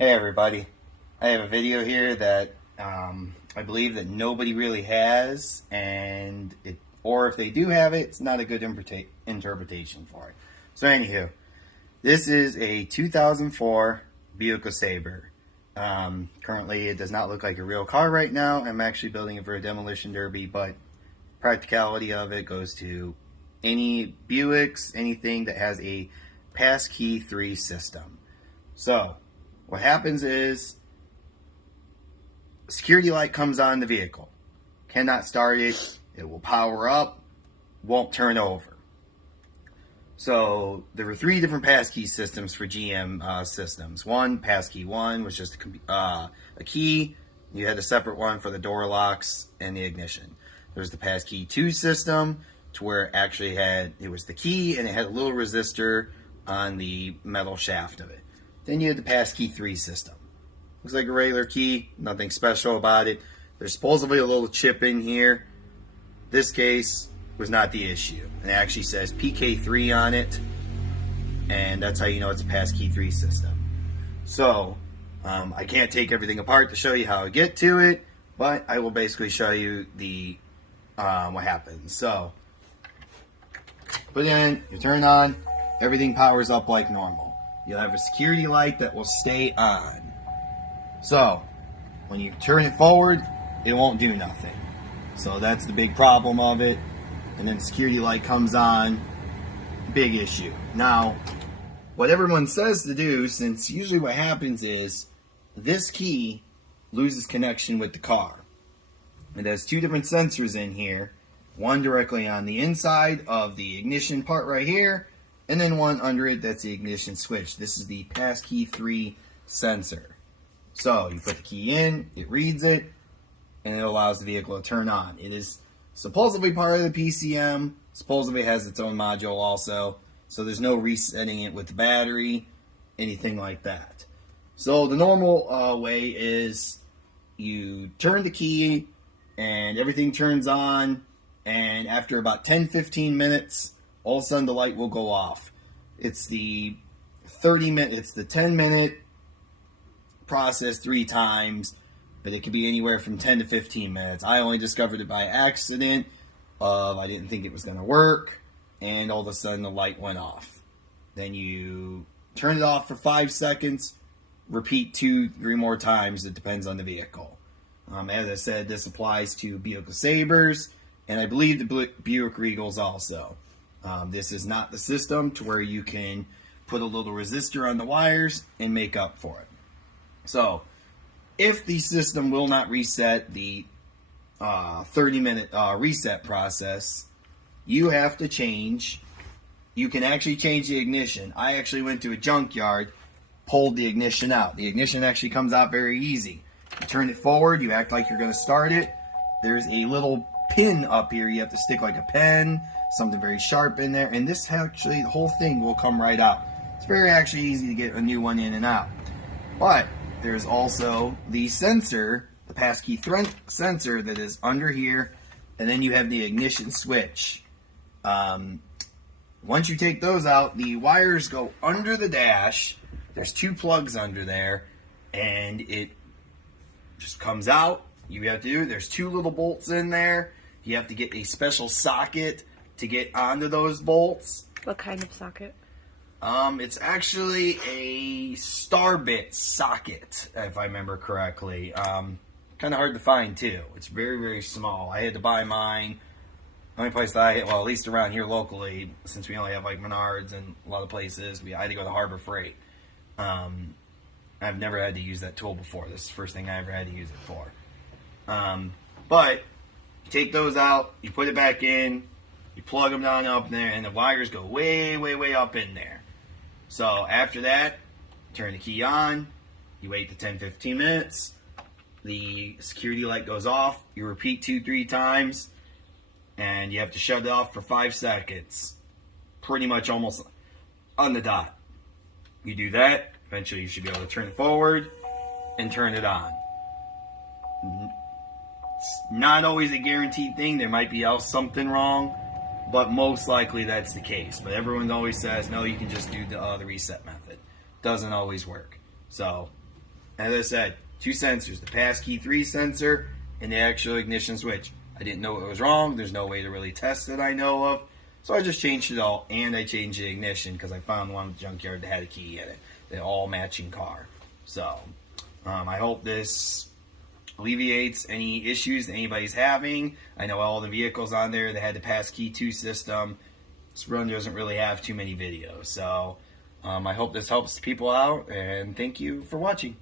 Hey everybody, I have a video here that I believe that nobody really has, or if they do have it, it's not a good interpretation for it. So anywho, this is a 2004 Buick LeSabre. Currently it does not look like a real car right now. I'm actually building it for a demolition derby, but practicality of it goes to any Buicks, anything that has a passkey 3 system. So what happens is a security light comes on the vehicle. Cannot start it. It will power up. Won't turn over. So there were 3 different passkey systems for GM systems. One, passkey 1, was just a key. You had a separate one for the door locks and the ignition. There's the passkey 2 system, to where it was the key and it had a little resistor on the metal shaft of it. Then you had the passkey 3 system. Looks like a regular key, nothing special about it. There's supposedly a little chip in here. This case was not the issue. It actually says PK3 on it, and that's how you know it's a passkey 3 system. So, I can't take everything apart to show you how I get to it, but I will basically show you what happens. So, put it in, you turn it on, everything powers up like normal. You'll have a security light that will stay on. So, when you turn it forward, it won't do nothing. So that's the big problem of it. And then the security light comes on, big issue. Now, what everyone says to do, since usually what happens is this key loses connection with the car. It has 2 different sensors in here. One directly on the inside of the ignition part right here, and then one under it that's the ignition switch. This is the passkey 3 sensor. So you put the key in, it reads it, and it allows the vehicle to turn on. It is supposedly part of the PCM, supposedly has its own module also, so there's no resetting it with the battery, anything like that. So the normal way is you turn the key and everything turns on, and after about 10-15 minutes, all of a sudden the light will go off. It's the 10-minute process 3 times, but it could be anywhere from 10 to 15 minutes. I only discovered it by accident. I didn't think it was going to work, and all of a sudden the light went off. Then you turn it off for 5 seconds, repeat 2-3 more times. It depends on the vehicle. As I said, this applies to Buick LeSabres, and I believe the Buick Regals also. This is not the system to where you can put a little resistor on the wires and make up for it. So, if the system will not reset the 30-minute reset process, you have to change. You can actually change the ignition. I actually went to a junkyard, pulled the ignition out. The ignition actually comes out very easy. You turn it forward, you act like you're going to start it. There's a little pin up here. You have to stick like a pen, something very sharp in there, and this actually, the whole thing will come right out. It's very actually easy to get a new one in and out. But there's also the sensor, the passkey sensor that is under here, and then you have the ignition switch. Once you take those out, the wires go under the dash. There's 2 plugs under there, and it just comes out. You have to do, there's 2 little bolts in there. You have to get a special socket to get onto those bolts. What kind of socket? It's actually a star bit socket, if I remember correctly. Kind of hard to find too. It's very, very small. I had to buy mine. The only place that at least around here locally, since we only have like Menards and a lot of places, I had to go to Harbor Freight. I've never had to use that tool before. This is the first thing I ever had to use it for. But you take those out, you put it back in, you plug them down up there, and the wires go way, way, way up in there. So after that, turn the key on, you wait the 10-15 minutes, the security light goes off, you repeat 2-3 times, and you have to shut it off for 5 seconds. Pretty much almost on the dot. You do that, eventually you should be able to turn it forward and turn it on. It's not always a guaranteed thing. There might be something wrong, but most likely that's the case. But everyone always says, no, you can just do the reset method. Doesn't always work. So As I said, 2 sensors, the passkey 3 sensor and the actual ignition switch. I didn't know what was wrong. There's no way to really test it, I know of. So I just changed it all, and I changed the ignition because I found one at the junkyard that had a key in it. They're all matching car. So I hope this alleviates any issues that anybody's having. I know all the vehicles on there that had the passkey 2 system. This run doesn't really have too many videos. So I hope this helps people out, and thank you for watching.